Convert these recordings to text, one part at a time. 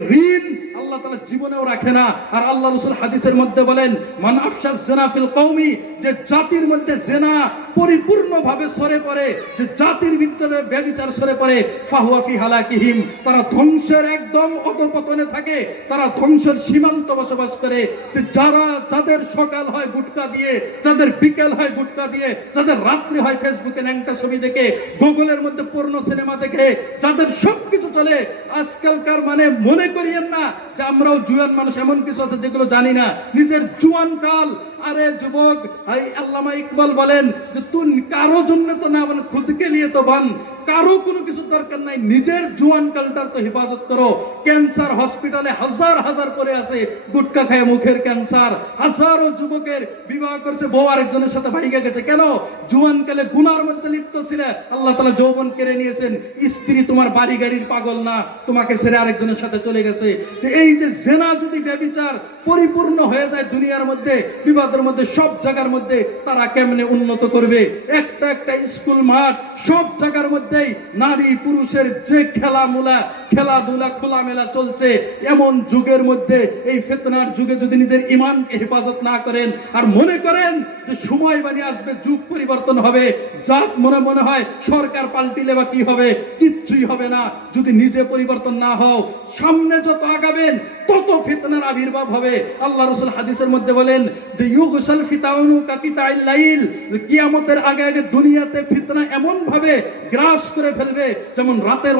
ঋণ আল্লাহ তাআলা জীবনেও রাখে না। আর আল্লাহ রাসূল হাদিসের মধ্যে বলেন, মান আফশা যিনা ফিল কওমি, যে জাতির মধ্যে জিনা পরিপূর্ণভাবে ছড়ে পড়ে, যে জাতির ভিতরে ব্যভিচার ছড়ে পড়ে, ফাহুয়া ফি হালাকিহিম, তারা ধ্বংসের একদম অধঃপতনে থাকে, তারা ধ্বংসের সীমান্ত বসবাস করে। যারা যাদের সকাল হয় গুটকা দিয়ে, যাদের বিকেল হয় গুটকা দিয়ে, যাদের রাত্রি হয় ফেসবুকে ন্যাংটা ছবি দেখে, গুগলের মধ্যে পর্নো সিনেমা দেখে, যাদের সবকিছু চলে আজকালকার, মানে মনে করিয়েন না যে আমরাও জুয়ান মানুষ, এমন কিছু আছে যেগুলো জানি না। নিজের জুয়ান কাল, আরে যুবক, আল্লামা ইকবাল বলেন যে তুই কারো জন্য তো না, মানে খুদকে নিয়ে তো বান, কারো কোনো কিছু দরকার নাই, নিজের জুয়ান কালটার তো হেফাজত করো। ক্যান্সার হসপিটালে হাজার হাজার করে আছে, গুটকা খায় মুখের ক্যান্সার। হাজারো যুবকের বিবাহ করছে, বউ আরেকজনের সাথে ভাইগা গেছে। কেন? জুয়ান কালে গুনার মধ্যে লিপ্ত ছিল, আল্লাহ তাআলা যৌবন কেড়ে নিয়েছেন। স্ত্রী তোমার বাড়ি গাড়ির পাগল না, তোমাকে ছেড়ে আরেকজনের সাথে চলে গেছে। এই যে জেনা যদি ব্যভিচার পরিপূর্ণ হয়ে যায় দুনিয়ার মধ্যে, বিবাদের মধ্যে, সব জায়গার মধ্যে, তারা কেমনে উন্নত করবে? একটা একটা স্কুল মাঠ, সব জায়গার মধ্যেই নারী পুরুষের যে খেলাধুলা খোলামেলা চলছে, এমন যুগের মধ্যে, এই ফিতনার যুগে যদি নিজের ঈমানকে হেফাজত না করেন, আর মনে করেন যে সময় বানিয়ে আসবে, যুগ পরিবর্তন হবে, জাত মনে হয় সরকার পাল্টিলে বা কি হবে, কিচ্ছুই হবে না যদি নিজে পরিবর্তন না হও। সামনে যত আগাবেন তত ফিতনার আবির্ভাব হবে। আল্লাহ রাসূল হাদিসের মধ্যে বলেন যে ইউগসাল ফিতাউনু কাকিতাইল লাইল, কিয়ামতের আগে আগে দুনিয়াতে ফিতনা এমন ভাবে গ্রাস করে ফেলবে যেমন রাতের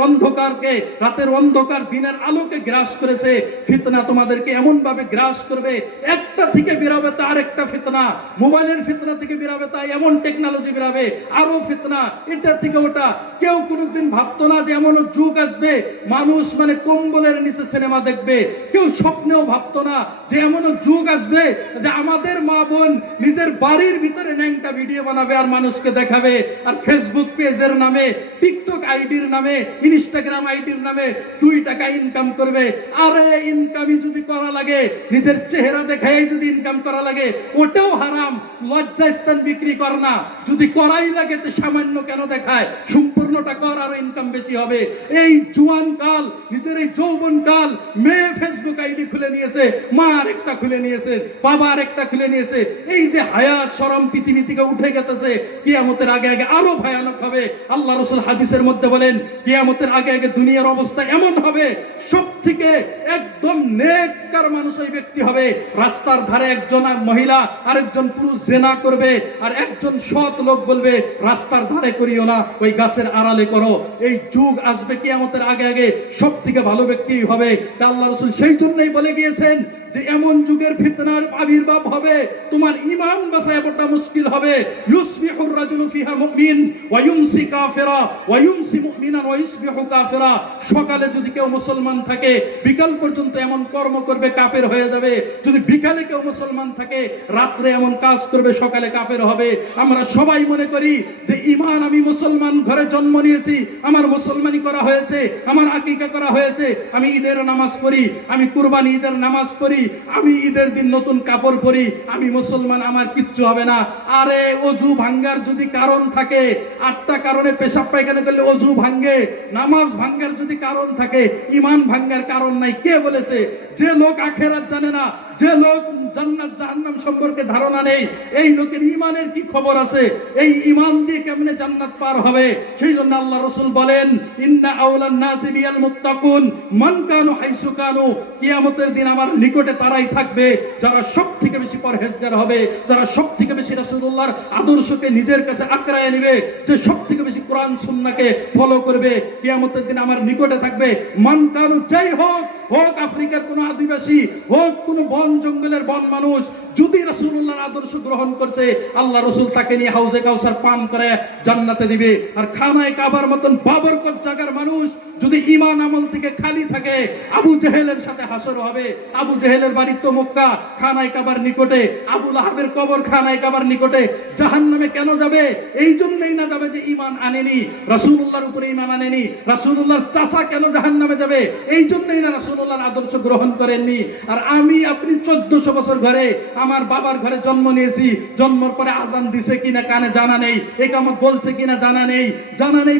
অন্ধকার দিনের আলোকে গ্রাস করেছে। ফিতনা তোমাদেরকে এমন ভাবে গ্রাস করবে, একটা থেকে বেরাবে তা আরেকটা ফিতনা, মোবাইলের ফিতনা থেকে বেরাবে তা এমন টেকনোলজি বেরাবে, আরো ফিতনা, এটা থেকে ওটা। কেউ কোনোদিন ভাবতো না যে এমন যুগ আসবে মানুষ মানে কম্বলের নিচে সিনেমা দেখবে। কেউ স্বপ্নেও ভাবতো না যে এমন যুগ আসবে যে আমাদের মা বোন নিজের বাড়ির ভিতরে ন্যাংটা ভিডিও বানাবে আর মানুষকে দেখাবে, আর ফেসবুক পেজের নামে, টিকটক আইডির নামে, ইনস্টাগ্রাম আইডির নামে 2 টাকা ইনকাম করবে। আরে ইনকামই যদি করা লাগে, নিজের চেহারা দেখাই যদি ইনকাম করা লাগে, ওটাও হারাম। লজ্জাস্থান বিক্রি কর না, যদি করাই লাগে তো সামান্য কেন দেখায়, সম্পূর্ণটা কর, আরো ইনকাম বেশি হবে। এই জুয়ান কাল, নিজের এই যৌবন কাল, মেয়ে ফেসবুক আইডি খুলে নিয়েছে, মা আরেকটা খুলে নিয়েছে, বাবা আরেকটা খুলে নিয়েছে। এই যে হায়া শরম পৃথিবী থেকে উঠে গেছে, কিয়ামতের আগে আগে আরো ভয়ানক হবে। আল্লাহ রাসূল হাদিসের মধ্যে বলেন কিয়ামতের আগে আগে দুনিয়ার অবস্থা এমন হবে, সব থেকে একদম নেককার মানুষ ওই ব্যক্তি হবে, রাস্তার ধারে একজন মহিলা আরেকজন পুরুষ জিনা করবে, আর একজন সৎ লোক বলবে রাস্তার ধারে করিও না, ওই গাছের আড়ালে করো। এই যুগ আসবে কিয়ামতের আগে আগে, সব থেকে ভালো ব্যক্তি হবে। আল্লাহ রাসূল সেই জন্যই বলে গিয়েছেন যে এমন যুগের ফিতনার আবির্ভাব হবে, তোমার ঈমান বাঁচায় ওঠা মুশকিল হবে। ইউসবিহুর রাজুলু ফিহা মুমিন ওয়া ইউমসি কাফিরা ওয়া ইউমসি মুমিনান ওয়া ইউসবিহু কাফিরা। সকালে যদি কেউ মুসলমান থাকে, বিকাল পর্যন্ত এমন কর্ম করবে কাফের হয়ে যাবে। যদি বিকালে কেউ মুসলমান থাকে, রাত্রে এমন কাজ করবে, সকালে কাফের হবে। আমরা সবাই মনে করি যে ঈমান, আমি মুসলমান ঘরে জন্ম নিয়েছি, আমার মুসলমানি করা হয়েছে, আমার আকিকা করা হয়েছে, আমি ঈদের নামাজ পড়ি, আমি কুরবানি ঈদের নামাজ পড়ি, আমি ঈদের দিন নতুন কাপড় পরি, আমি মুসলমান, আমার কিচ্ছু হবে না। আরে অজু ভাঙ্গার যদি কারণ থাকে, 8টা কারণে পেশাব পায়খানা করলে অজু ভাঙ্গে, নামাজ ভাঙ্গার যদি কারণ থাকে, ঈমান ভাঙ্গার কারণ নাই। কে বলেছে? যে লোক আখিরাত জানে না, যে লোক জান্নাত জাহান্নাম সম্পর্কে ধারণা নেই, এই লোকের ঈমানের কি খবর আছে? এই ঈমান দিয়ে কেমনে জান্নাত পার হবে? সেই জন্য আল্লাহ রাসূল বলেন ইন্না আওলান নাসি বিল মুত্তাকুন মান কানু হাইসু কানু। কিয়ামতের দিন আমার নিকটে তারাই থাকবে যারা সবথেকে বেশি পরহেজগার হবে, যারা সবথেকে বেশি রাসূলুল্লাহর আদর্শকে নিজের কাছে আঁকড়ায় নেবে, যে সবথেকে বেশি কোরআন সুন্নাহকে ফলো করবে। কিয়ামতের দিন আমার নিকটে থাকবে মান কানু, যাই হোক, হোক আফ্রিকার কোন আদিবাসী, হোক কোন বন জঙ্গলের বন মানুষ, যদি রাসূলুল্লাহর আদর্শ গ্রহণ করছে, আল্লাহ রাসূল তাকে নিয়ে হাউজে কাউসার পান করে জান্নাতে দিবে। আর খানায়ে কাবার মতন বাবরকত জায়গার মানুষ যদি ঈমান আমল থেকে খালি থাকে, আবু জেহেলের সাথে হাসর হবে। আবু জেহেলের বাড়ি তো মক্কা, খানায়ে কাবার নিকটে, আবু লাহাবের কবর খানায়ে কাবার নিকটে। জাহান্নামে কেন যাবে? এই জন্যই না যাবে যে ঈমান আনেনি, রাসূলুল্লাহর উপরে ঈমান আনেনি। রাসূলুল্লাহর চাচা কেন জাহান্নামে যাবে? এই জন্যই না রাসূল রাসূলুল্লাহর আদর্শ গ্রহণ করেননি। আর আমি আপনি 1400 বছর ঘরে আমার বাবার ঘরে জন্ম নিয়েছি, জন্মের পরে আজান দিছে কিনা কানে জানা নেই, ইকামত বলছে কিনা জানা নেই,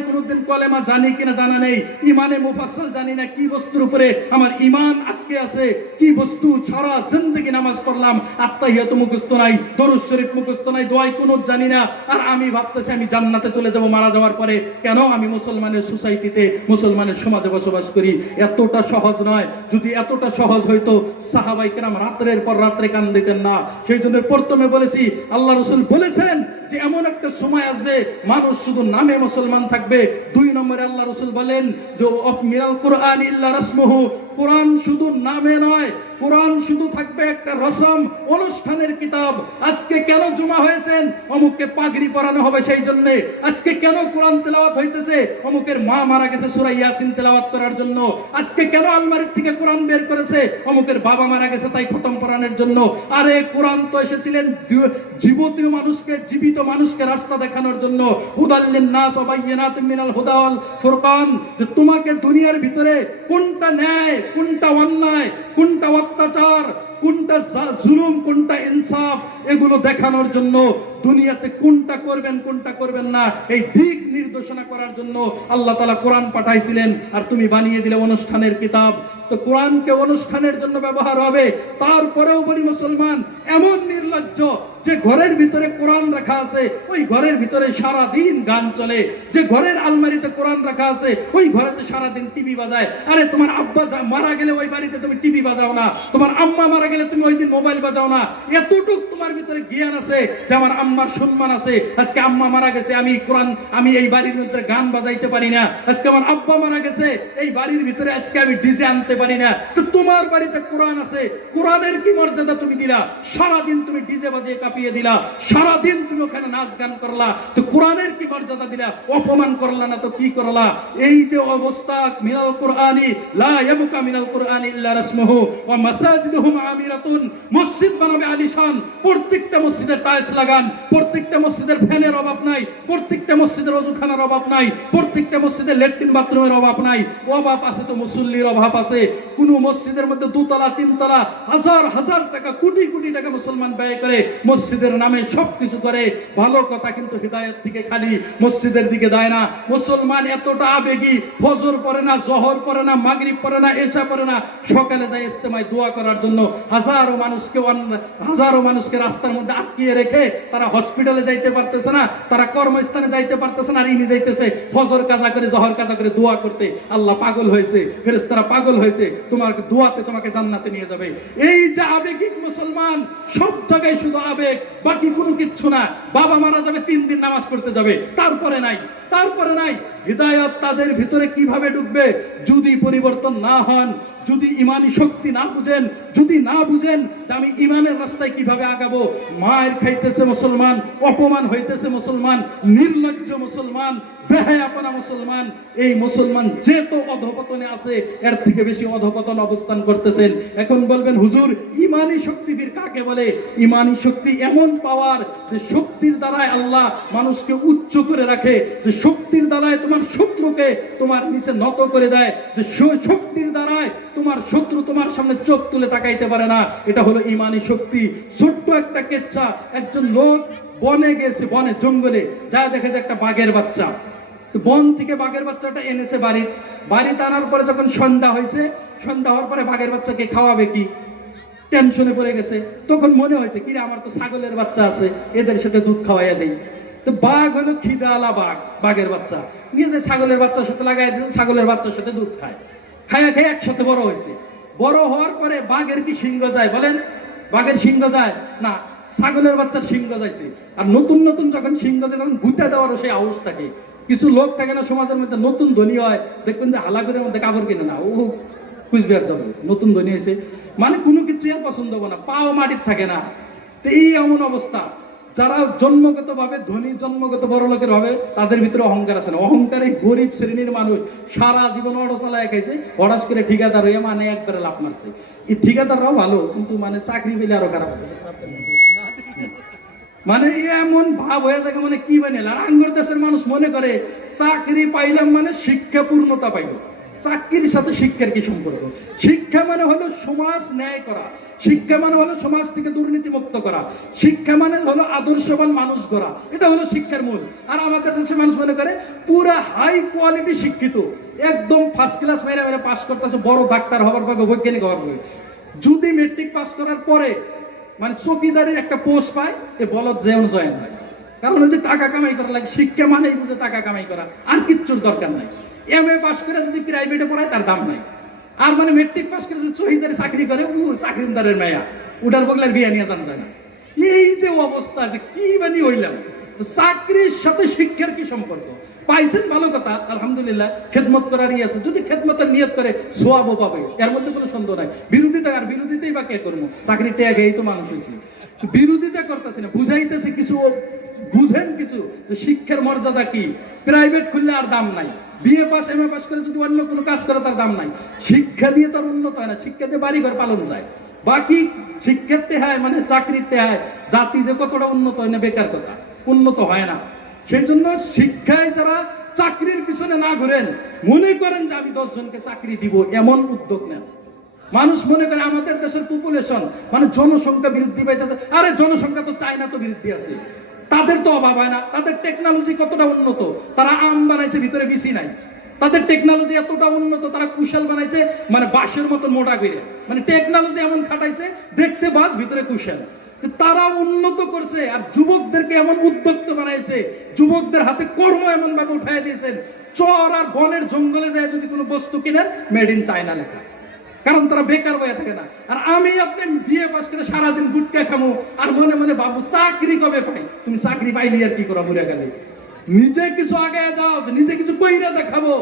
কোনদিন কলেমা জানি কিনা জানা নেই, ইমানে মুফাসসাল জানি না, কি বস্তুর উপরে আমার ইমান আটকে আছে, কি বস্তু সারা জিন্দেগি নামাজ পড়লাম, আত্তাহিয়াতু মুখস্থ নাই, দরুদ শরীফ মুখস্থ নাই, দোয়াই কুনুত জানি না, আর আমি ভাবতেছি আমি জান্নাতে চলে যাব মারা যাওয়ার পরে। কেন? আমি মুসলমানের সোসাইটিতে, মুসলমানের সমাজে বসবাস করি। এতটা সহজ নয়। যদি এতটা সহজ হইতো সাহাবাই কেরাম রাত্রের পর রাত্রে কান দিতেন না। সেই জন্য প্রথমে বলেছি, আল্লাহ রাসূল বলেছেন যে এমন একটা সময় আসবে মানুষ শুধু নামে মুসলমান থাকবে। 2 নম্বরে আল্লাহ রাসূল বলেন যে মিনাল কুরআন ইল্লা রাসমুহু, কোরআন শুধু নামে নয়, কোরআন শুধু থাকবে একটা রসম অনুষ্ঠানের কিতাব। আজকে কেন জুমা হয়েছেন? অমুককে পাগড়ি পরানো হবে সেই জন্য। আজকে কেন কোরআন তেলাওয়াত হইতেছে? অমুকের মা মারা গেছে সূরা ইয়াসিন তেলাওয়াত করার জন্য। আজকে কেন আলমারির থেকে কোরআন বের করেছে? অমুকের বাবা মারা গেছে তাই খতম পড়ানোর জন্য। আরে কোরআন তো এসেছিলেন জীবিত মানুষকে রাস্তা দেখানোর জন্য। হুদাল্লিন নাস ওয়া বাইয়িনাতিন মিনাল হুদা ওয়াল ফুরকান, যে তোমাকে দুনিয়ার ভিতরে কোনটা ন্যায়, কোনটা অন্যায়, কোনটা অত্যাচার, কোনটা জুলুম, কোনটা ইনসাফ, এগুলো দেখানোর জন্য। দুনিয়াতে কোনটা করবেন কোনটা করবেন না এই দিক নির্দেশনা করার জন্য আল্লাহ তাআলা কোরআন পাঠাইছিলেন। আর তুমি বানিয়ে দিলে অনুষ্ঠানের কিতাব। তো কোরআনকে অনুষ্ঠানের জন্য ব্যবহার হবে। তারপরেও বলি মুসলমান এমন নির্লজ্জ যে ঘরের ভিতরে কোরআন রাখা আছে, ওই ঘরের ভিতরে সারা দিন গান চলে। যে ঘরের আলমারিতে কোরআন রাখা আছে, ওই ঘরেতে সারা দিন টিভি বাজায়। আরে তোমার আব্বা মারা গেলে ওই বাড়িতে তুমি টিভি বাজাও না, তোমার আম্মা মারা গেলে তুমি ওই দিন মোবাইল বাজাও না। এতটুক তোমার ভিতরে জ্ঞান আছে যে আমার আম্মার সম্মান আছে। আজকে আম্মা মারা গেছে, আমি এই বাড়ির ভিতরে গান বাজাইতে পারি না। আজকে আমার আব্বা মারা গেছে, এই বাড়ির ভিতরে আজকে আমি ডিজে আনতে পারি না। তো তোমার বাড়িতে কোরআন আছে, কোরআনের কি মর্যাদা তুমি দিলা? সারাদিন তুমি ডিজে বাজিয়ে কাঁপিয়ে দিলা, সারাদিন তুমি ওখানে নাচ গান করলা, তো কোরআনের কি মর্যাদা দিলা? অপমান করলা না তো কি করলা? এই যে অবস্থা, মিনাল কুরআনি লা ইয়াবকা মিনাল কুরআনি ইল্লা রাসমুহু ওয়া মাসাজিদুহুম আমিরাতুন, মসজিদ বানাবে আলিশান, প্রত্যেকটা মসজিদে টাইলস লাগান, প্রত্যেকটা মসজিদের ফ্যানের অভাব নাই, প্রত্যেকটা মসজিদের ওযুখানার অভাব নাই, প্রত্যেকটা মসজিদে ল্যাট্রিন বাথরুমের অভাব নাই। অভাব আছে তো মুসল্লির অভাব আছে। কোন মসজিদের মধ্যে 2 তলা 3 তলা হাজার হাজার টাকা, কোটি কোটি টাকা মুসলমান ব্যয় করে মসজিদের নামে সবকিছু করে। ভালো কথা, কিন্তু হিদায়াত থেকে খালি মসজিদের দিকে দেয় না। মুসলমান এতটা আবেগী, ফজর পড়ে না, জোহর পড়ে না, মাগরিব পড়ে না, এশা পড়ে না, সকালে যায় ইজতেমায় দোয়া করার জন্য। হাজারো মানুষকে রাস্তার মধ্যে আটকিয়ে রেখে তারা হসপিটালে যাইতে পারতেছে না, তারা কর্মস্থানে যাইতে পারতেছে না, আর ইনি যাইতেছে ফজর কাজা করে, জোহর কাজা করে দোয়া করতে। আল্লাহ পাগল হয়েছে, ফেরেশতারা পাগল হয়েছে, তোমার দোয়াতে তোমাকে জান্নাতে নিয়ে যাবে। এই যে আবেগিক মুসলমান, সব জায়গায় শুধু আবেগ, বাকি কোনো কিচ্ছু না। বাবা মারা যাবে, 3 দিন নামাজ পড়তে যাবে, তারপরে নাই। হিদায়াত তাদের ভিতরে কিভাবে ঢুকবে? যদি পরিবর্তন না হন, যদি ইমানি শক্তি না বুঝেন, যদি না বুঝেন যে আমি ইমানের রাস্তায় কিভাবে আগাবো। মায়ের খাইতেছে মুসলমান, অপমান হইতেছে মুসলমান, নির্লজ্জ মুসলমান, বেহায়াপনা মুসলমান। এই মুসলমান যে তো অধপতনে আছে, এর থেকে বেশি অধপতন অবস্থান করতেছেন। এখন বলবেন হুজুর ইমানি শক্তি বীর কাকে বলে? ইমানি শক্তি এমন পাওয়ার যে শক্তির দ্বারায় আল্লাহ মানুষকে উচ্চ করে রাখে, যে শক্তির দ্বারায় তোমার শত্রুকে তোমার নিচে নত করে দেয়, যে শক্তির দ্বারায় তোমার শত্রু তোমার সামনে চোখ তুলে তাকাইতে পারে না। এটা হলো ইমানি শক্তি। ছোট্ট একটা কেচ্ছা, একজন লোক বনে গেছে, বনে জঙ্গলে যা দেখে যে একটা বাঘের বাচ্চা। বন থেকে বাঘের বাচ্চাটা এনেছে বাড়িতে আনার পরে যখন সন্ধ্যা হওয়ার পরে বাঘের বাচ্চাকে খাওয়াবে কি, টেনশনে পড়ে গেছে। তখন মনে হয়েছে কিরে আমার তো ছাগলের বাচ্চা আছে, এদের সাথে দুধ খাওয়াইয়া দেই। তো বাঘ হলো খিদালা বাঘের বাচ্চা নিয়ে যে ছাগলের বাচ্চার সাথে লাগাই দিয়েছে, ছাগলের বাচ্চার সাথে দুধ খায় একসাথে বড় হয়েছে। বড় হওয়ার পরে বাঘের কি সিংহ যায় বলেন? বাঘের সিংহ যায় না, ছাগলের বাচ্চার সিংহ যাইছে। আর নতুন যখন সিংহ যায় তখন গুটা দেওয়ারও সেই আওয়াজ থাকে। কিছু লোক থাকে না সমাজের মধ্যে, নতুন ধনী হয়, দেখবেন যে হালাগুড়ের মধ্যে কাপড় কিনে না, ও কুচবিহার যাবে, নতুন ধনী হয়েছে, মানে কোনো কিছু আর পছন্দ হবে না, পাও মাটির থাকে না। তো এই এমন অবস্থা। যারা জন্মগত ভাবে ধনী, জন্মগত বড় লোকের ভাবে, তাদের ভিতরে অহংকার আছে না। অহংকারে গরিব শ্রেণীর মানুষ সারা জীবন অটো চালায় খাইছে, হঠাৎ করে ঠিকাদার হয়ে মানে একবারে লাভ মারছে। এই ঠিকাদাররাও ভালো, কিন্তু মানে চাকরি পেলে আরো খারাপ হবে। মানে এমন ভাব হয়ে থাকে, মানে কি বানিয়ে। আর আঙ্গুর দেশের মানুষ মনে করে চাকরি পাইলাম মানে শিক্ষা পূর্ণতা পাইল, চাকরির সাথে শিক্ষার কি সম্পর্ক? শিক্ষা মানে হলো সমাজ ন্যায় করা, শিক্ষা মানে হলো সমাজ থেকে দুর্নীতি মুক্ত করা, শিক্ষা মানে হলো আদর্শবান মানুষ গড়া, এটা হলো শিক্ষার মূল। আর আমাদের দেশে মানুষ মনে করে পুরা হাই কোয়ালিটি শিক্ষিত, একদম ফার্স্ট ক্লাস মেরে মেরে পাস করতেছে, বড় ডাক্তার হবার পাবে, বৈজ্ঞানিক হবার পাবে। যদি মেট্রিক পাস করার পরে মানে চকিদারির একটা পোস্ট পায়, এ বলদ যেমন জয়েন হয়। কারণ হচ্ছে টাকা কামাই করা লাগে, শিক্ষা মানেই বুঝে টাকা কামাই করা, আর কিচ্ছুর দরকার নাই। এমএ পাস করে যদি প্রাইভেটে পড়ায় তার দাম নাই। আর মানে মেট্রিক পাস করে যদি চহিদারি চাকরি করে, ও চাকরিদারের মেয়া, ওটার বগলার বিয়ে নিয়ে জানা যায় না। এই যে অবস্থা, যে কি বানি হইলাম। চাকরির সাথে শিক্ষার কি সম্পর্ক? পাইছেন ভালো কথা, আলহামদুলিল্লাহ, খেদমত করারই আছে। যদি খেদমতের নিয়ত করে সোয়াবও পাবে, এর মধ্যে কোনো সন্দেহ নাই। বিরোধিতা, আর বিরোধিতাই বা কে করবো? চাকরি টেগেই তো মানুষ হয়েছে, বিরোধিতা করতেছি না, বুঝাইতেছে কিছু, বুঝেন কিছু শিক্ষার মর্যাদা কি। প্রাইভেট খুললে আর দাম নাই, বিএ পাস এমএ পাস করে যদি অন্য কোনো কাজ করে তার দাম নাই। শিক্ষা দিয়ে তার উন্নত হয় না, শিক্ষা দিয়ে বাড়ি ঘর পালন যায়। বাকি শিক্ষার তেহায় মানে চাকরির তেহায় জাতি যে কতটা উন্নত হয় না, বেকার কথা, উন্নত হয় না। সেই জন্য শিক্ষায় যারা চাকরির পিছনে না ঘুরেন, মনে করেন যে আমি 10 জনকে চাকরি দিব, এমন উদ্যোগ নেন। মানুষ মনে করে আমাদের দেশের পপুলেশন মানে জনসংখ্যা বৃদ্ধি পাইতেছে। আরে জনসংখ্যা তো চায়না তো বৃদ্ধি আছে, তাদের তো অভাব হয় না। তাদের টেকনোলজি কতটা উন্নত, তারা আম বানাইছে ভিতরে বিসি নাই। তাদের টেকনোলজি এতটা উন্নত, তারা কুশাল বানাইছে মানে বাঁশের মতো মোটা করে, মানে টেকনোলজি এমন খাটাইছে দেখতে বাস ভিতরে কুশাল। তারা উন্নত করছে, আর যুবকদেরকে এমন উদ্যোক্ত বানাইছে, যুবকদের হাতে কর্ম এমন ভাবে উঠাই দিয়েছেন। চর আর বনের জঙ্গলে যায় যদি কোনো বস্তু কিনেন, মেড ইন চায়না লেখা, কারণ তারা বেকার হয়ে থাকে না। আর আমি আপনি বিয়ে পাস করে সারাদিন গুটকা খামো, আর মনে মনে বাবু চাকরি কবে পাই? তুমি চাকরি পাইলি আর কি করা, বুড়া গেলে নিজে কিছু আগে যাও, নিজে কিছু কইরা দেখাবো।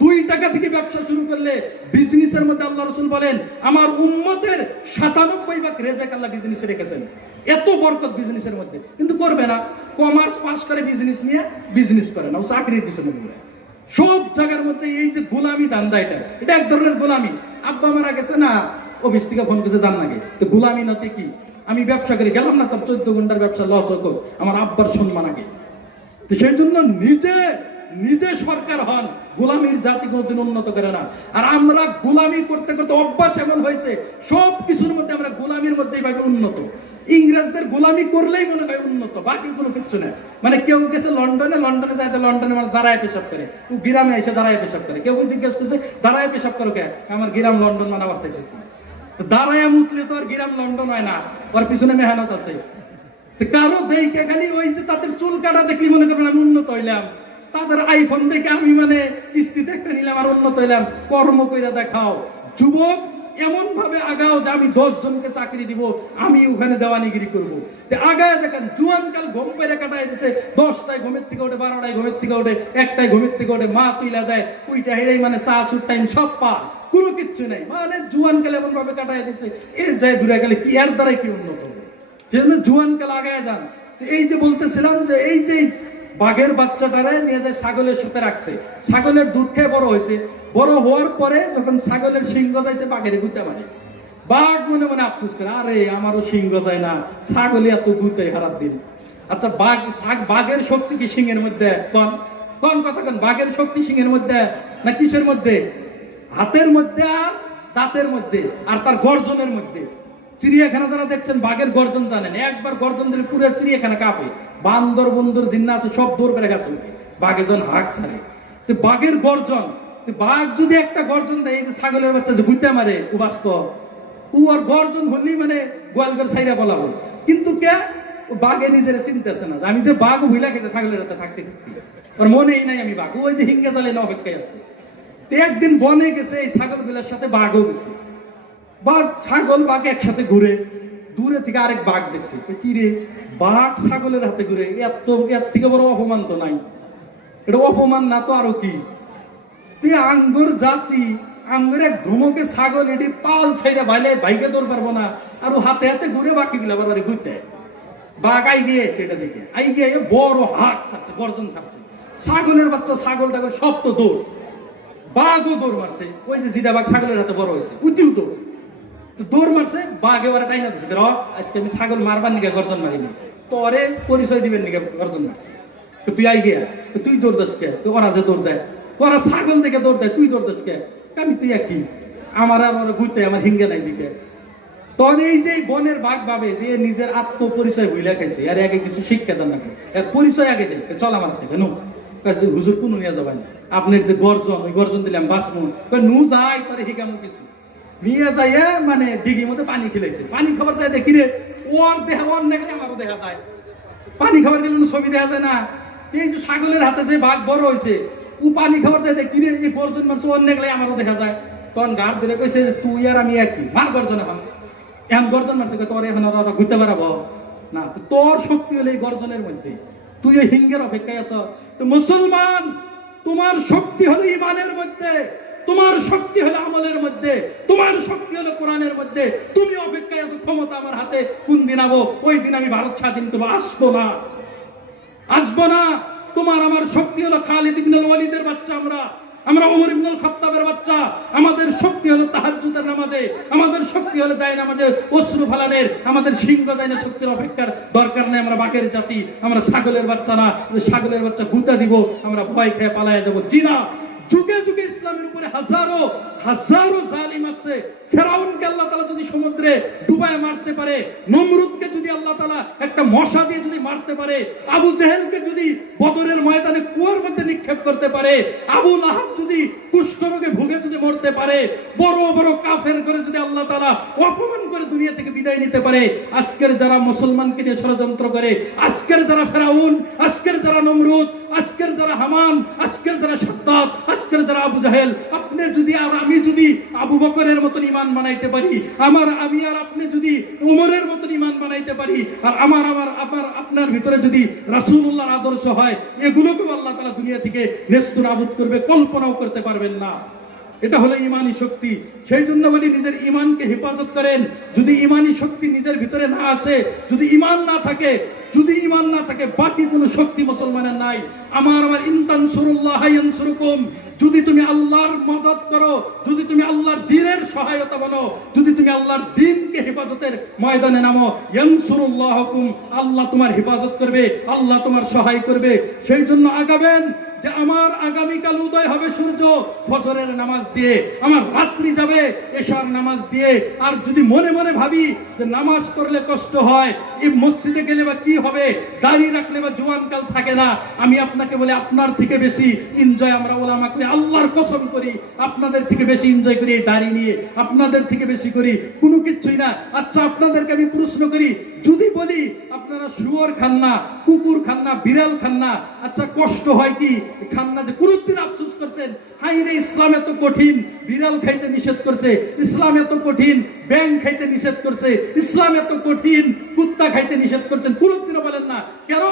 2 টাকা থেকে ব্যবসা শুরু করলে, বিজনেসের মধ্যে আল্লাহ রাসূল বলেন আমার উম্মতের 97% রেজাক আল্লাহ বিজনেসে রেখেছেন। এত বরকত বিজনেসের মধ্যে, কিন্তু করবে না। কমার্স পাস করে বিজনেস নিয়ে বিজনেস করে না, ও চাকরির পিছনে ঘুরে। সব জায়গার মধ্যে এই যে গোলামি ধান্দা, এটা এক ধরনের গোলামি। আব্বা মারা গেছে না, অফিস থেকে ফোন করেছে জান লাগে, তো গোলামি নাতে কি? আমি ব্যবসা করে গেলাম না, তার 14 ঘন্টার ব্যবসা লস হোক, আমার আব্বার সম্মান আগে। সেই জন্য নিজে সরকার হন, গোলামির জাতি কোনদিন উন্নত করে না। আর আমরা গোলামি করতে করতে অভ্যাস এমন হয়েছে, সব কিছুর মধ্যে আমরা গোলামির মধ্যেই ভাবে উন্নত। ইংরেজদের গোলামি করলেই মনে হয় উন্নত, বাকি কোনো কিছু না। মানে কেউ গেছে লন্ডনে যাইতে, লন্ডনে মানে দাঁড়ায় পেশাব করে, ও গ্রামে এসে দাঁড়ায় পেশাব করে। কেউ জিজ্ঞেস করছে দাঁড়ায় পেশাব করো কে? আমার গ্রাম লন্ডন মানে আবার চাইতেছে। দাঁড়ায় মুতলে তো আর গ্রাম লন্ডন হয় না, ওর পিছনে মেহনত আছে। কারো দেখে খালি ওই যে তাদের চুল কাটা দেখলি মনে করেন আমি উন্নত হইলাম, তাদের আইফোন দেখে আমি মানে কিস্তিতে একটা নিলাম আর উন্নত হইলাম। কর্ম কইরা দেখাও। যুবক এমন ভাবে আগাও যে আমি 10 জনকে চাকরি দিব, আমি ওখানে দেওয়ানিগিরি করবো। আগায় দেখেন জুয়ানকাল ঘুম পেরে কাটাই দিছে, 10টায় ঘুমের থেকে ওঠে, 12টায় ঘুমের থেকে ওঠে, 1টায় ঘুমের থেকে ওঠে, মা তুইলা দেয়, ওইটা হেরেই মানে চা সুট টাইম সব পা, কোনো কিচ্ছু নাই। মানে জুয়ানকাল এমন ভাবে কাটাই দিছে, এর যায় ঘুরে গেলে কি এর দ্বারাই কি উন্নত হবে? সেজন্য জুয়ানকাল আগায় যান। এই যে বলতেছিলাম যে এই যে বাঘের বাচ্চাটারে নিয়ে যায় ছাগলের সাথে রাখছে, ছাগলের দুধ খেয়ে বড় হয়েছে। বড় হওয়ার পরে যখন ছাগলের সিংহ যাইছে, বাঘের গুতে মারে। বাঘ মনে মনে আফসোস করে, আরে আমারও সিংহ যায় না, ছাগলে এত গুতে হারাত দিন। আচ্ছা বাঘের শক্তি কি সিংহের মধ্যে? কোন কথা কোন? বাঘের শক্তি সিংহের মধ্যে না কিসের মধ্যে? হাতের মধ্যে আর দাঁতের মধ্যে, আর তার গর্জনের মধ্যে। চিড়িয়াখানা যারা দেখছেন বাঘের গর্জন জানেন, একবার গর্জন দিলে পুরো চিড়িয়াখানা কাঁপে। বান্দর বন্দর জিন্না আছে সব দৌড় বেড়ে গেছে, বাঘের জন হাঁক ছাড়ে। বাঘের গর্জন, বাঘ যদি একটা গর্জন দেয়, এই যে ছাগলের বাচ্চা যে গুইতে মারে, ও বাস্তব ও আর গর্জন হলেই মানে গোয়ালঘর ছাইরা বলা হয়। কিন্তু কে? ও বাঘে নিজের চিনতেছে না, আমি যে বাঘ ভুইলা গেছে ছাগলের হাতে থাকতে থাকতে, ওর মনেই নাই আমি বাঘ। ওই যে হিঙ্গে জালে না অপেক্ষায় আছে। একদিন বনে গেছে, এই ছাগল গুলার সাথে বাঘও গেছে। বাঘ ছাগল বাঘ একসাথে ঘুরে, দূরে থেকে আরেক বাঘ দেখছে, কি রে বাঘ ছাগলের হাতে ঘুরে, এর থেকে বড় অপমান তো নাই। এটা অপমান না তো আরো কি? তুই আঙ্গুর জাতি, আঙ্গুর এক ধুমকে ছাগল এটি পাল ছাইরা ভাইলে ভাইকে দৌড় পারবো না, আর ও হাতে হাতে ঘুরে বাকি গুলা বারে ঘুরতে। বাঘ আই গিয়েছে, এটা দেখে আই গিয়ে বড় হাঁক ছাড়ছে, গর্জন ছাড়ছে। ছাগলের বাচ্চা ছাগল টাগল সব তো দৌড়, বাঘও দৌড় মারছে। ওই যে জিটা বাঘ ছাগলের হাতে বড় হয়েছে, উতিও দৌড় দৌড় মারছে। বাঘ এবারে টাইনা দিচ্ছে, আজকে আমি ছাগল মারবার নিকে গর্জন মারিনি, তোরে পরিচয় দিবেন নিকে গর্জন মারছে। তো তুই আই গিয়া তুই দৌড় দাস কে? তুই অনাজে দৌড় দেয়, তোরা ছাগল দেখে দৌড় দেয়, তুই দৌড় দিস কে? আমি তুই একই, আমার আর ঘুরতে আমার হিঙ্গে নাই দিকে। তোর এই যে বনের বাঘ ভাবে যে নিজের আত্মপরিচয় ভুলে খাইছে, আর আগে কিছু শিক্ষা দেন না, এর পরিচয় আগে দেয়, চল আমার থেকে নু হুজুর কোনো নিয়ে যাবেন, আপনার যে গর্জন, ওই গর্জন দিলাম বাসমু নু যাই পরে হিগামু কিছু নিয়ে যাইয়া মানে ডিগির মধ্যে পানি খেলেছে, পানি খাবার যায় দেখি রে ওর দেখা ওর নেগলে আমারও দেখা যায়, পানি খাবার গেলে ছবি দেখা যায় না। এই যে ছাগলের হাতে যে বাঘ বড় হয়েছে ও পানি খাবার যায় দেখি রে এই গর্জন মারছে ওর নেগলে আমারও দেখা যায়। তখন গাড় ধরে কইছে তুই আর আমি একই, মার গর্জন এখন এমন গর্জন মারছে তোর এখন ওরা ঘুরতে পারাবো না, তোর শক্তি হলো এই গর্জনের মধ্যে, তুই ওই হিঙ্গের অপেক্ষায় আছ। তো মুসলমান, তোমার শক্তি হলো ইমানের মধ্যে, তোমার শক্তি হলো আমলের মধ্যে, তোমার শক্তি হলো কোরআনের মধ্যে। তুমি অপেক্ষায় আছো ক্ষমতা আমার হাতে কোন দিন আবো, ওই দিন আমি ভারত স্বাধীন করবো, আসবো না, আসবো না। তোমার আমার শক্তি হলো খালিদ ইবনুল ওয়ালিদের বাচ্চা, আমরা ওমর ইবনুল খাত্তাবের বাচ্চা। আমাদের শক্তি হলো তাহাজ্জুদের নামাজে, আমাদের শক্তি হলো যায় নামাজে অশ্রু ফালানের, আমাদের সিংহ যায় না শক্তির অপেক্ষার দরকার নেই। আমরা বাঘের জাতি, আমরা ছাগলের বাচ্চা না, ছাগলের বাচ্চা গুতা দিব, আমরা ভয় খেয়ে পালায় যাবো। জিনা যুগে যুগে ইসলামের উপরে হাজারো হাজারো জালিম আছে। ফেরাউনকে আল্লাহ তাআলা যদি সমুদ্রে ডুবায় মারতে পারে, নমরুদকে যদি আল্লাহ তাআলা একটা মশা দিয়ে যদি মারতে পারে, আবু জেহেলকে যদি বদরের ময়দানে কুয়ার মধ্যে নিক্ষেপ করতে পারে, আবু লাহাব যদি কুষ্ঠরোগে ভুগে যদি মরতে পারে, বড় বড় কাফের করে যদি আল্লাহ তাআলা অপমান করে দুনিয়া থেকে বিদায় নিতে পারে, আজকের যারা মুসলমানকে নিয়ে ষড়যন্ত্র করে, আজকের যারা ফেরাউন, আজকের যারা নমরুদ, আজকের যারা হামান, আজকের যারা সাদ্দাত, আজকের যারা আবু জাহেল, আপনি যদি আর আমি যদি আবু বকরের মতন ঈমান বানাইতে পারি, আমি আর আপনি যদি ওমরের মতন ঈমান বানাইতে পারি, আর আপনার ভিতরে যদি রাসূলুল্লাহর আদর্শ হয়, এগুলোকে আল্লাহ তাআলা দুনিয়া থেকে নেস্তুনাবুদ করবে, কল্পনাও করতে পারবেন না। এটা হলো ইমানি শক্তি। সেই জন্য বলি নিজের ইমানকে হেফাজত করেন। যদি ইমানি শক্তি নিজের ভিতরে না আসে, যদি ইমান না থাকে, বাকি কোনো শক্তি মুসলমানের নাই। আমার ইনতানসুরুল্লাহ ইয়ানসুরকুম, যদি তুমি আল্লাহর মদদ করো, যদি তুমি আল্লাহর দ্বীনের সহায়তা বলো, যদি তুমি আল্লাহর দ্বীনকে হেফাজতের ময়দানে নামো, ইয়ানসুরুল্লাহকুম, আল্লাহ তোমার হেফাজত করবে, আল্লাহ তোমার সহায় করবে। সেই জন্য আগাবেন যে আমার আগামীকাল উদয় হবে সূর্য ফজরের নামাজ দিয়ে, আমার রাত্রি যাবে এশার নামাজ দিয়ে। আর যদি মনে মনে ভাবি যে নামাজ পড়লে কষ্ট হয়, এই মসজিদে গেলে বা কি হবে, দাড়ি রাখলে বা জোয়ানকাল থাকে না, আমি আপনাকে বলি আপনার থেকে বেশি এনজয় আমরা ওলামা করি, আল্লাহর কসম করি আপনাদের থেকে বেশি এনজয় করি এই দাড়ি নিয়ে, আপনাদের থেকে বেশি করি কোনো কিছুই না। আচ্ছা আপনাদেরকে আমি প্রশ্ন করি, যদি বলি আপনারা শুয়োর খান না, কুকুর খান না, বিড়াল খান না, আচ্ছা কষ্ট হয় কি খান না? যে কোনদিন আফসোস করছেন হাই রে ইসলাম এত কঠিন, বিড়াল খাইতে নিষেধ করছে, ইসলাম এত কঠিন, ব্যাং খাইতে নিষেধ করছে, ইসলাম এত কঠিন, কুত্তা খাইতে নিষেধ করছেন, কোনদিনও বলেন না? কেন?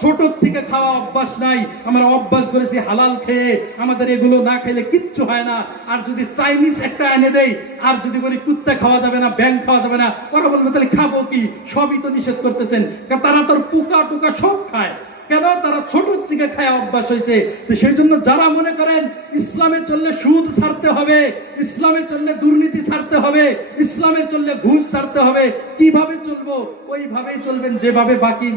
ছোট থেকে খাওয়া অভ্যাস নাই, আমরা অভ্যাস করেছি হালাল খেয়ে, আমাদের এগুলো না খাইলে কিচ্ছু হয় না। আর যদি চাইনিজ একটা এনে দেই, আর যদি বলি কুত্তা খাওয়া যাবে না, ব্যাং খাওয়া যাবে না, ওরা বলবে তাহলে খাবো কি? সবই তো নিষেধ করতেছেন। তারা তোর পোকা টোকা সব খায়, কেন? তারা ছোট থেকে খায় অভ্যাস হয়েছে। তো সেই জন্য যারা মনে করেন ইসলামে চললে সুদ ছাড়তে হবে, ইসলামে চললে দুর্নীতি ছাড়তে হবে, ইসলামে চললে ঘুষ ছাড়তে হবে, কিভাবে চলবো? ওইভাবেই চলবেন যেভাবে বাকি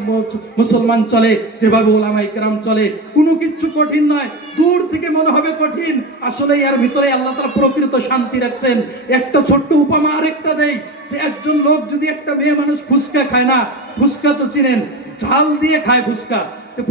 মুসলমান চলে, যেভাবে উলামায়ে কেরাম চলে। কোনো কিছু কঠিন নয়, দূর থেকে মনে হবে কঠিন, আসলে এর ভিতরে আল্লাহ তাআলা প্রকৃত শান্তি রাখছেন। একটা ছোট্ট উপমা আরেকটা দেই, যে একজন লোক যদি একটা মেয়ে মানুষ ফুচকা খায় না, ফুচকা তো চিনেন, ঝাল দিয়ে খায় ফুচকা,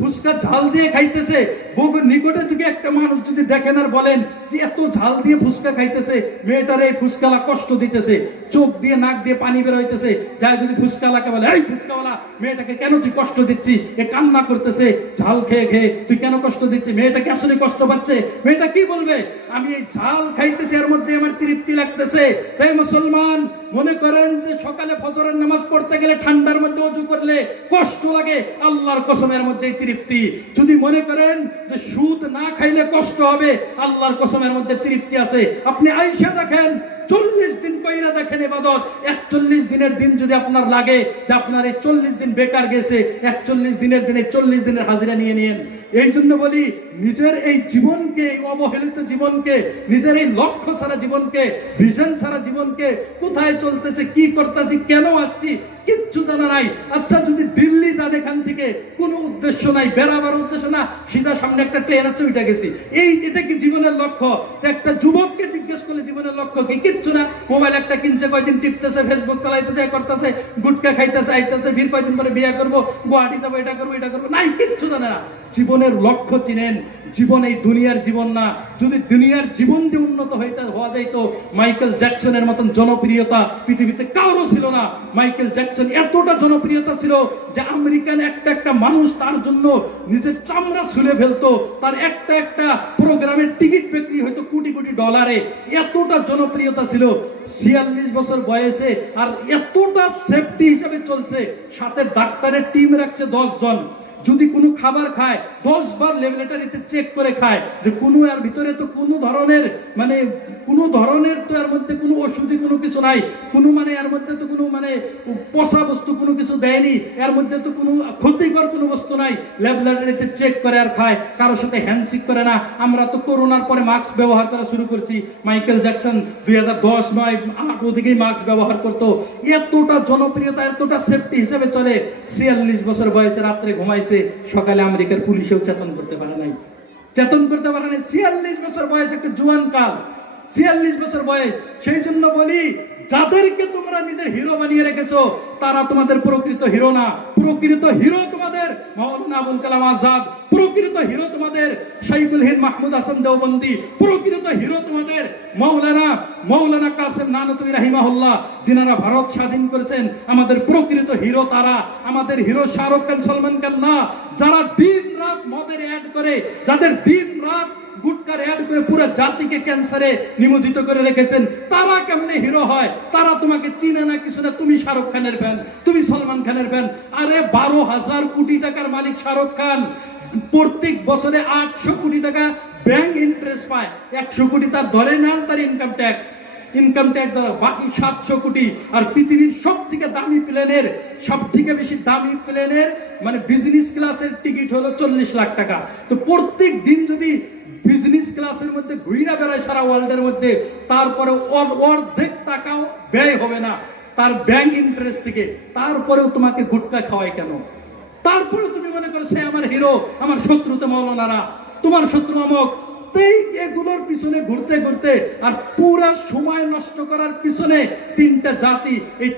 ফুচকা ঝাল দিয়ে খাইতেছে, বউর নিকটে থেকে একটা মানুষ যদি দেখেন আর বলেন যে এত ঝাল দিয়ে ফুচকা খাইতেছে, মেয়েটার এই ফুচকালা কষ্ট দিতেছে, চোখ দিয়ে নাক দিয়ে পানি বের হইতেছে, যাই যদি ফুচকালাকে বলে এই ফুচকাওয়ালা মেয়েটাকে কেন তুই কষ্ট দিচ্ছিস, এ কান্না করতেছে ঝাল খেয়ে খেয়ে, তুই কেন কষ্ট দিচ্ছিস? মেয়েটাকে আসলে কষ্ট পাচ্ছে, মেয়েটা কি বলবে? আমি এই ঝাল খাইতেছি এর মধ্যে আমার তৃপ্তি লাগতেছে। তাই মুসলমান মনে করেন যে সকালে ফজরের নামাজ পড়তে গেলে ঠান্ডার মধ্যে ওযু করলে কষ্ট লাগে, আল্লাহর কসমের মধ্যে তৃপ্তি। যদি মনে করেন যে সুদ না খাইলে কষ্ট হবে, আল্লাহর কসমের মধ্যে তৃপ্তি আছে। আপনি আয়েশা দেখেন, 40 দিন কইরা দেখেন ইবাদত, 41 দিনের দিন যদি আপনার লাগে যে আপনার এই 40 দিন বেকার গেছে, 41 দিনের দিনে 40 দিনের হাজিরা নিয়ে নিন। এই জন্য বলি, নিজের এই জীবনকে, এই অবহেলিত জীবনকে, নিজের এই লক্ষ্য ছাড়া জীবনকে, ভিশন ছাড়া জীবনকে, কোথায় চলতেছে, কি করতেছি, কেন আসছি, কিচ্ছু জানা নাই। আচ্ছা, যদি দিল্লি যান, এখান থেকে কোনো উদ্দেশ্য নাই, বেড়াবার উদ্দেশ্য না, সিধা সামনে একটা ট্রেন আছে, ওইটা গেছি, এটা কি জীবনের লক্ষ্য? একটা যুবককে জিজ্ঞেস করলে জীবনের লক্ষ্য কি? কিচ্ছু না। মোবাইল একটা কিনছে, কয়দিন টিপতেছে, ফেসবুক চালাইতেছে, করতেছে, গুটকা খাইতেছে, আইতেছে, ফির কয়দিন পরে বিয়ে করবো, গুয়াহাটি যাবো, এটা করবো, এটা করবো, নাই, কিচ্ছু জানে না। জীবনের লক্ষ্য চিনেন। জীবন এই দুনিয়ার জীবন না। যদি দুনিয়ার জীবন দিয়ে উন্নত হওয়া যাইতো, মাইকেল জ্যাকসনের মতন জনপ্রিয়তা পৃথিবীতে কারো ছিল না। মাইকেল জ্যাকসন এতটা জনপ্রিয়তা ছিল যে আমেরিকান একটা মানুষ তার জন্য নিজের চামড়া ছুলে ফেলতো। তার একটা প্রোগ্রামের টিকিট বিক্রি হয়তো কোটি কোটি ডলারে। এতটা জনপ্রিয়তা ছিল। 46 বছর বয়সে আর এতটা সেফটি হিসাবে চলছে। সাথে ডাক্তারের টিম রাখছে 10 জন। যদি কোনো খাবার খায় 10 বার ল্যাবরেটরিতে চেক করে খায় যে কোনো এর ভিতরে তো কোনো ধরনের তো এর মধ্যে কোনো ওষুধি কোনো কিছু নাই, কোনো এর মধ্যে তো কোনো পচা বস্তু কোনো কিছু দেয়নি, এর মধ্যে তো কোনো ক্ষতিকর কোনো বস্তু নাই। ল্যাবরেটরিতে চেক করে আর খায়, কারোর সাথে হ্যান্ডশেক করে না। আমরা তো করোনার পরে মাস্ক ব্যবহার করা শুরু করছি। মাইকেল জ্যাকসন 2010-9 ওদিকেই মাস্ক ব্যবহার করতো। এতটা জনপ্রিয়তা, এতটা সেফটি হিসেবে চলে। 46 বছর বয়সে রাত্রে ঘুমাইছে, সকালে আমেরিকার পুলিশেও চেতন করতে পারে নাই। 46 বছর বয়স, একটা জুয়ান কাল, 46 বছর বয়স। সেই জন্য বলি, যাদেরকে তোমরা নিজের হিরো বানিয়ে রেখেছো তারা তোমাদের প্রকৃত হিরো না। প্রকৃত হিরো তোমাদের মাওলানা আবুল কালাম আজাদ, প্রকৃত হিরো তোমাদের শাইখুল হিন্দ মাহমুদ হাসান দেওবন্দি, প্রকৃত হিরো তোমাদের মাওলানা কাসেম নানতুবি রাহিমাহুল্লাহ, যিনারা ভারত স্বাধীন করেছেন। আমাদের প্রকৃত হিরো তারা। আমাদের হিরো শাহরুখ খান, সলমান খান না। যারা দিন রাত মদের অ্যাড করে, যাদের দিন রাত গুটকার অ্যাড করে পুরো জাতিকে ক্যান্সারে নিমজ্জিত করে রেখেছেন, তারা কেমনে হিরো হয়? তারা তোমাকে চিনে না, কিছু না। তুমি শাহরুখ খানের ফ্যান, তুমি সলমান খানের ফ্যান। আরে 12,000 কোটি টাকার মালিক শাহরুখ খান। প্রত্যেক বছরে 800 কোটি টাকা ব্যাংক ইন্টারেস্ট পায়। 100 কোটি তার ধরে নেন তার ইনকাম ট্যাক্স দ্বারা, বাকি 700 কোটি। আর পৃথিবীর সব থেকে দামি প্লেনের, সব থেকে বেশি দামি প্লেনের বিজনেস ক্লাসের টিকিট হলো 40 লাখ টাকা। তো প্রত্যেক দিন যদি বিজনেস ক্লাসের মধ্যে ঘুরে বেড়ায় সারা ওয়ার্ল্ডের মধ্যে, তারপরে অর্ধেক টাকাও ব্যয় হবে না তার ব্যাংক ইন্টারেস্ট থেকে। তারপরেও তোমাকে গুটকা খাওয়ায় কেন? তারপরে তুমি মনে করো সে আমার হিরো, আমার শত্রু তো মাওলানারা, তোমার শত্রু অমক। এগুলোর পিছনে ঘুরতে ঘুরতে আর পুরা সময় নষ্ট করার পিছনে তিনটা জাতি, এই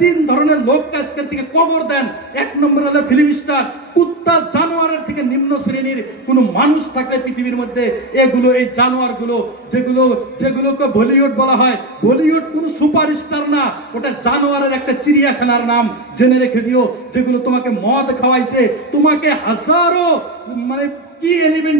তিন ধরনের লোককে আজকের থেকে কবর দেন। 1 নম্বর হলো ফিল্ম স্টার। কুত্তা জানোয়ারের থেকে নিম্ন শ্রেণীর কোন মানুষ থাকলে পৃথিবীর মধ্যে এগুলো, এই জানোয়ারগুলো, যেগুলোকে বলিউড বলা হয়, বলিউড কোন সুপারস্টার না, ওটা জানোয়ারের একটা চিড়িয়াখানার নাম, জেনে রেখে দিও। যেগুলো তোমাকে মদ খাওয়াইছে, তোমাকে হাজারো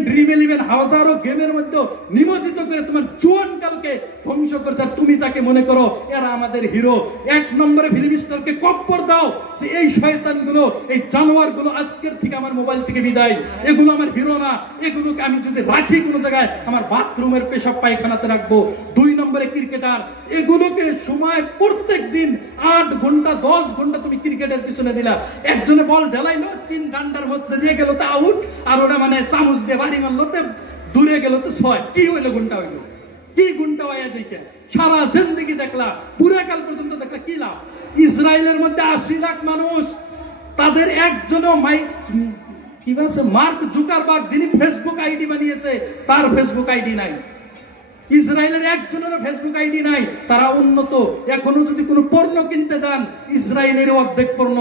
ড্রিম এলিভেন হাজারো গেমের মধ্যে নিমজ্জিত করে তোমার জোয়ান কালকে ধ্বংস করছে। তুমি তাকে মনে করো এরা আমাদের হিরো। 1 নম্বরে ফিল্ম স্টারকে কপ্পর দাও যে এই শয়তানগুলো, এই জানোয়ারগুলো আজকের থেকে আমার মোবাইল থেকে বিদায়। এগুলো আমার হিরো না। এগুলোকে আমি যদি রাখি কোনো জায়গায়, আমার বাথরুমের পেশাব পায়খানাতে রাখবো। 2 নম্বরে ক্রিকেটার। এগুলোকে সময় প্রত্যেক দিন 8 ঘন্টা 10 ঘন্টা তুমি ক্রিকেটের পিছনে দিলা। একজনে বল ঢেলাইলো, 3 ডান্ডার মধ্যে দিয়ে গেল তো আউট, আর ওটা চামচ দিয়ে বাড়ি মারলো তো দূরে গেল তো 6। কি হইলো? ঘন্টা হইলো। কি ঘন্টা হইয়া দেখে সারা জিন্দেগি দেখলা, পুরা কাল পর্যন্ত দেখলা, কি লাভ? ইসরায়েলের মধ্যে 80 লাখ মানুষ, তাদের একজনও মার্ক জুকারবার্গ, যিনি ফেসবুক আইডি বানিয়েছে, তার ফেসবুক আইডি নাই। ইসরায়েলের একজনেরও ফেসবুক আইডি নাই। তারা উন্নত। এখনো যদি কোনো পণ্য কিনতে যান, ইসরায়েলের অর্ধেক পণ্য,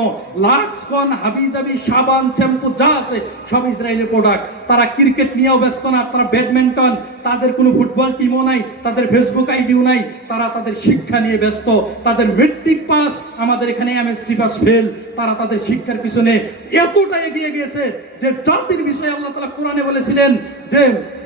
লাক্সকন, হাবিজাবি, সাবান, শ্যাম্পু যা আছে সব ইসরায়েলের প্রোডাক্ট। তারা ক্রিকেট নিয়েও ব্যস্ত না, তারা ব্যাডমিন্টন, তাদের কোনো ফুটবল টিমও নাই, তাদের ফেসবুক আইডিও নাই। তারা তাদের শিক্ষা নিয়ে ব্যস্ত। তাদের মেট্রিক পাস, আমাদের এখানে এমএসসি পাস ফেল। তারা তাদের শিক্ষার পিছনে এতটা এগিয়ে গিয়েছে যে জাতির বিষয়ে আল্লাহ তাআলা কোরআনে বলেছিলেন যে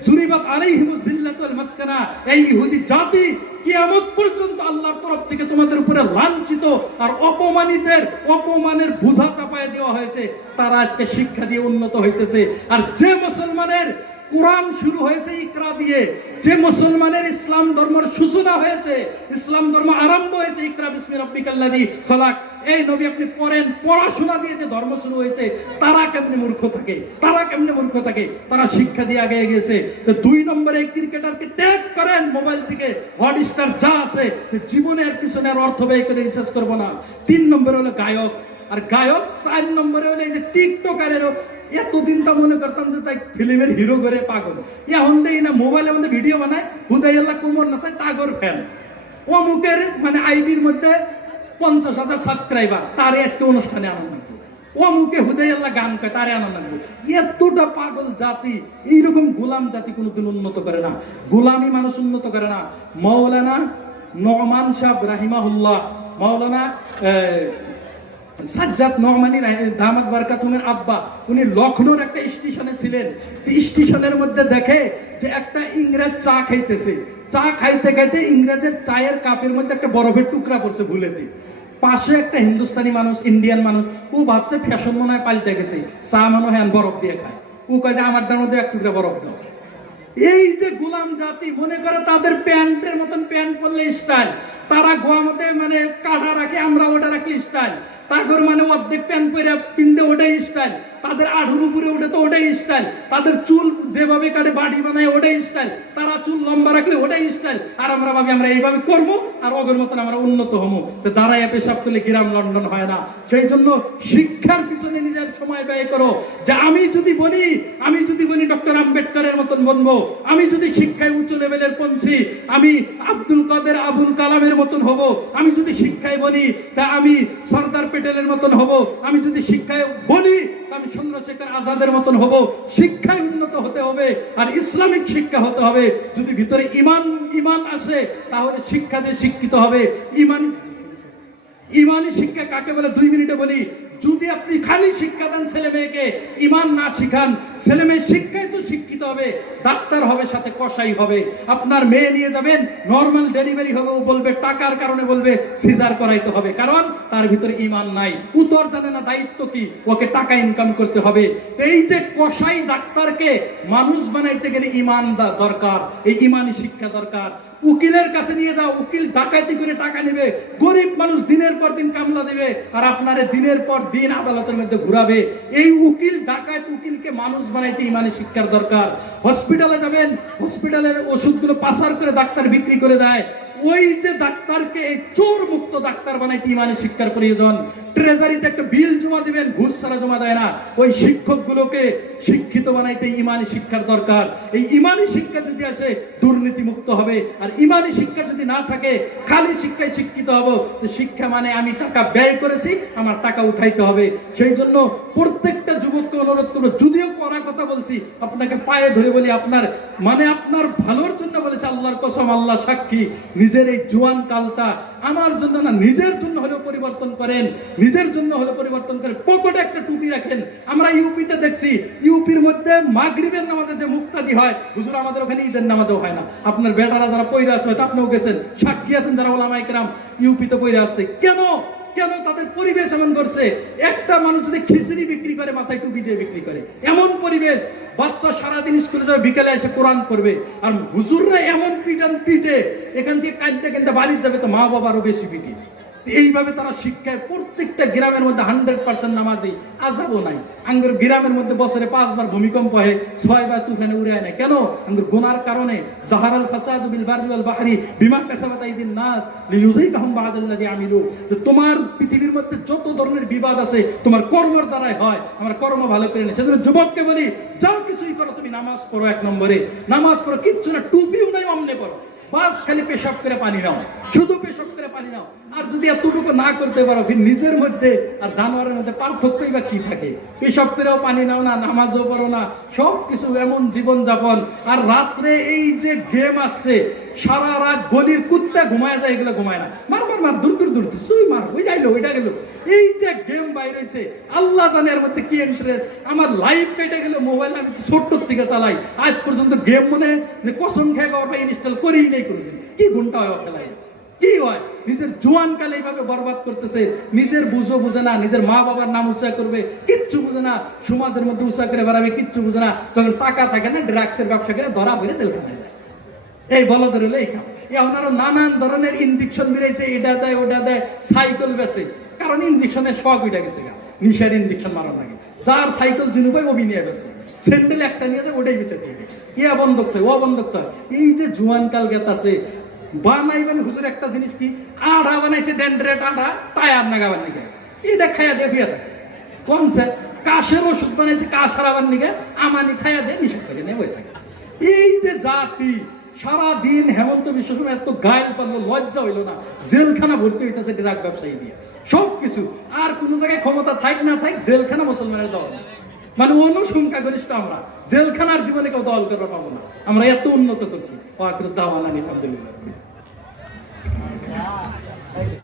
জুরিবাত আলাইহিমুয যিল্লাতু ওয়াল মাসকানা, এই ইহুদি জাতি কিয়ামত পর্যন্ত আল্লাহর তরফ থেকে তোমাদের উপরে লাঞ্ছিত আর অপমানের বোঝা চাপায় দেওয়া হয়েছে। তারা আজকে শিক্ষা দিয়ে উন্নত হইতেছে। আর যে মুসলমানের কোরআন শুরু হয়েছে ইকরা দিয়ে, যে মুসলমানের ইসলাম ধর্মের সূচনা হয়েছে, ইসলাম ধর্ম আরম্ভ হয়েছে ইকরা বিসমি রাব্বিকাল্লাযী খলাক, এই নবী আপনি পড়েন, পড়াশোনা দিয়ে যে ধর্ম শুরু হয়েছে তারা কেমনে মূর্খ থাকে, তারা শিক্ষা দিয়ে আগে গেছে। তো 2 নম্বরে ক্রিকেটারকে ট্যাগ করেন মোবাইল থেকে, হটস্টার যা আছে, জীবনের পিছনে আর অর্থ ব্যয় করে রিসার্চ করবো না। 3 নম্বরে হলো গায়ক, আর গায়ক 4 নম্বরে হলো এই যে টিকটকারেরও। এতদিন তো মনে করতাম যে তাই ফিল্মের হিরো করে পাগল, এখন দেখি না মোবাইলের মধ্যে ভিডিও বানায়, হুদাইয়াল্লাহ কুমর নাচায় টাগর ফ্যান, অমুকের মানে আইডির মধ্যে 50,000 সাবস্ক্রাইবার, তার আজকে অনুষ্ঠানে আনন্দ লাগবে, অমুকে হুদাইয়াল্লাহ গান কয় তারে আনন্দ লাগবে। এতটা পাগল জাতি, এইরকম গোলাম জাতি কোনোদিন উন্নত করে না, গোলামি মানুষ উন্নত করে না। মাওলানা নোমান সাহেব রাহিমাহুল্লাহ, মাওলানা সাজ্জাদ নোমানী দামাত বারকাতুমের আব্বা, উনি লখনৌর একটা স্টেশনে ছিলেন। স্টেশনের মধ্যে দেখে যে একটা ইংরেজ চা খাইতেছে, চা খাইতে খাইতে ইংরেজের চায়ের কাপের মধ্যে একটা বরফের টুকরা পড়ছে ভুলেতে। পাশে একটা হিন্দুস্তানি মানুষ, ইন্ডিয়ান মানুষ, ও ভাবছে ফ্যাশন মনে হয় পাল্টে গেছে, চা মনে হয় বরফ দিয়ে খায়, ও কয় যে আমারটার মধ্যে এক টুকরা বরফ দাও। এই যে গোলাম জাতি মনে করে তাদের প্যান্টের মতন প্যান্ট পরলে স্টাইল, তারা গোয়ামতে মানে কাটা রাখে, আমরা ওটা রাখি স্টাইল, তাগর মানে অর্ধেক প্যান্ট পরে পিনতে ওটাই স্টাইল, তাদের আঠুর উপরে ওঠে তো ওটাই স্টাইল, তাদের চুল যেভাবে কাটে বাড়ি বানায় ওটাই স্টাইল, তারা চুল লম্বা রাখলে ওটাই স্টাইল, আর আমরা ভাবি আমরা এইভাবে করবো আর ওদের মতন আমরা উন্নত হবো। তো দাঁড়ায় পেশাব করলে গ্রাম লন্ডন হয় না। সেই জন্য শিক্ষার পিছনে নিজের সময় ব্যয় করো, যে আমি যদি বলি ডক্টর আম্বেদকরের মতন বনবো, আমি যদি শিক্ষায় উচ্চ লেভেলের পৌঁছি, আমি আব্দুল কাদের আবুল কালামের মতন হব, আমি যদি শিক্ষায় বলি তা আমি সর্দার প্যাটেলের মতন হব, আমি যদি শিক্ষায় বলি তা আমি চন্দ্রশেখর আজাদের মতন হব। শিক্ষায় উন্নত হতে হবে, আর ইসলামিক শিক্ষা হতে হবে। যদি ভিতরে ইমান আসে তাহলে শিক্ষা দিয়ে শিক্ষিত হবে। ইমানি শিক্ষা কাকে বলে 2 মিনিটে বলি। যদি আপনি খালি শিক্ষা দেন ছেলে মেয়েকে, ইমান না শিখান, ছেলে মেয়ে শিক্ষায় তো শিক্ষিত হবে, ডাক্তার হবে, সাথে কসাই হবে। আপনার মেয়ে নিয়ে যাবেন, নর্মাল ডেলিভারি হবে, ও বলবে টাকার কারণে বলবে সিজার করাইতে হবে, কারণ তার ভিতরে ইমান নাই, উত্তর জানে না দায়িত্ব কি, ওকে টাকা ইনকাম করতে হবে। এই যে কসাই ডাক্তারকে মানুষ বানাইতে গেলে ইমান দরকার, এই ইমানি শিক্ষা দরকার। উকিলের কাছে নিয়ে যাও, উকিল ডাকাতি করে টাকা নেবে, গরিব মানুষ দিনের পর দিন কামলা দেবে, আর আপনারে দিনের পর দিন আদালতের মধ্যে ঘুরাবে। এই উকিল ডাকাত উকিলকে মানুষ বানাইতে ইমানি শিক্ষার দরকার। হসপিটালে যাবেন, হসপিটালের ওষুধগুলো পাচার করে ডাক্তার বিক্রি করে দেয়, ওই যে ডাক্তারকে চোর মুক্ত ডাক্তার বানাইতে ইমানি শিক্ষার প্রয়োজন। ট্রেজারিতে একটা বিল জমা দিবেন, ঘুষ ছাড়া জমা দেয় না, ওই শিক্ষকগুলোকে শিক্ষিত বানাইতে ইমানি শিক্ষার দরকার। এই ইমানি শিক্ষা যদি আসে দুর্নীতি মুক্ত হবে, আর ইমানি শিক্ষা যদি না থাকে খালি শিক্ষায় শিক্ষিত হব, তো শিক্ষা মানে আমি টাকা ব্যয় করেছি, আমার টাকা উঠাইতে হবে। সেই জন্য প্রত্যেকটা যুবককে অনুরোধ করবো, যদিও কড়া কথা বলছি, আপনাকে পায়ে ধরে বলি, আপনার ভালোর জন্য বলেছে, আল্লাহর কসম, আল্লাহ সাক্ষী, নিজের এই জোয়ান কালটা আমার জন্য না, নিজের জন্য হলেও পরিবর্তন করেন, নিজের জন্য হলে পরিবর্তন করেন। পকেটে একটা টুপি রাখেন। আমরা ইউপিতে দেখছি, ইউপির মধ্যে মাগরিবের নামাজে যে মুক্তাদি হয়, হুজুর আমাদের ওখানে ঈদের নামাজও হয় না। আপনার বেটারা যারা পয়রা আছে, হয়তো আপনিও গেছেন, সাক্ষী আছেন যারা ওলামায়ে কেরাম ইউপিতে পয়রা আছে। কেন তাদের পরিবেশ এমন করছে? একটা মানুষ যদি খিচুড়ি বিক্রি করে, মাথায় টুপি দিয়ে বিক্রি করে, এমন পরিবেশ। বাচ্চা সারাদিন স্কুলে যাবে, বিকেলে এসে কোরআন পড়বে, আর হুজুররা এমন পিটে এখান থেকে কাঁদতে বাড়ি যাবে, তো মা বাবারও বেশি পিটি। এইভাবে তারা শিক্ষায় প্রত্যেকটা গ্রামের মধ্যে 100% নামাজি, আযাবও নাই। আঙ্গুর গ্রামের মধ্যে বছরে 5 বার ভূমিকম্প হয়, 6 বার তুফানে উড়ে আয় না। কেন? আঙ্গুর গুনার কারণে। জাহারাল ফাসাদু বিল বাররি ওয়াল বাহরি বিমা কাসাবাত আইদিন নাস লিইউযিকাহুম বা'দাল্লাযী আমিলু। যে তোমার পৃথিবীর মধ্যে যত ধরনের বিবাদ আছে তোমার কর্মের দ্বারাই হয়, আমার কর্ম ভালো করে না। সেজন্য যুবককে বলি, যাও কিছুই করো, তুমি নামাজ পড়ো, 1 নম্বরে নামাজ পড়ো, কিচ্ছু না, টুপিও নাই, অমনে পড়ো, বাস খালি পেশাব করে পানি নাও, শুধু পেশাব করে পানি নাও। আর যদি এতটুকু না করতে পারো, নিজের মধ্যে আর জানোয়ারের মধ্যে পার্থক্যই বা কি থাকে? পেশাব করেও পানি নাও না, নামাজও পড়ো না, সব কিছু এমন জীবন যাপন। আর রাত্রে এই যে গেম আসছে, সারা রাত গলির কুত্তা ঘুমায় যায়, এগুলো ঘুমায় না, মার দূর সুই মার, ওই যাইলো, ওইটা গেল। এই যে গেম বাইরেছে, আল্লাহ জানে এর মধ্যে কি ইন্টারেস্ট। আমার লাইফ কেটে গেল, মোবাইল আমি ছোট্ট থেকে চালাই, আজ পর্যন্ত গেম মনে যে কসম খেয়ে ওটা ইনস্টল করেই নেই কোনোদিন। কি ঘন্টা হয় খেলায়, কি হয়? নিজের জোয়ান কালে এইভাবে বরবাদ করতেছে, নিজের বুঝে না, নিজের মা বাবার নাম উৎসাহ করবে, কিচ্ছু বুঝে না, সমাজের মধ্যে উৎসাহ করে বেড়াবে, কিচ্ছু বুঝে না। তখন টাকা থাকে না, ড্রাগসের ব্যবসা করে ধরা পড়ে জেলখানায় যায়। এই বলদের হলো এই কাম। এখন আরো নানান ধরনের ইনজেকশন বেরিয়েছে, এটা দেয় ওটা দেয়, সাইকেল বেছে, কারণ ইনজেকশনের শখ উঠে গেছে, নিশার ইনজেকশন মারার লাগে, যার সাইকেল যিনি পাই ওবি নিয়ে বেছে, স্যান্ডেল একটা নিয়ে যায় ওটাই বেঁচে দিয়ে ইয়া বন্ধক হয় ও বন্ধক হয়। এই যে জুয়ান কাল গেত আছে বানাইবেন হুজুর একটা জিনিস কি আড়া বানাইছে, ডেন্ড্রেট আড়া টায়ার নাগাবার নিকে, এটা খাইয়া দিয়ে বিয়ে থাকে কমছে, কাশের ওষুধ বানাইছে কাশ হারাবার নিকে আমানি খাইয়া দিয়ে নিষেধ করে নেই হয়ে থাকে। এই যে জাতি সারাদিন হেমন্ত বিশ্ব শর্মা এত গায়েল পারলো, লজ্জা হইলো না, জেলখানা ভর্তি হইতেছে ড্রাগ ব্যবসায়ী দিয়ে সবকিছু, আর কোন জায়গায় ক্ষমতা থাক না থাক জেলখানা মুসলমানের দল, মানে অনুসংখ্যাগরিষ্ঠ আমরা, জেলখানার জীবনে কেউ দল করতে পাবো না, আমরা এত উন্নত করছি। আলহামদুলিল্লাহ।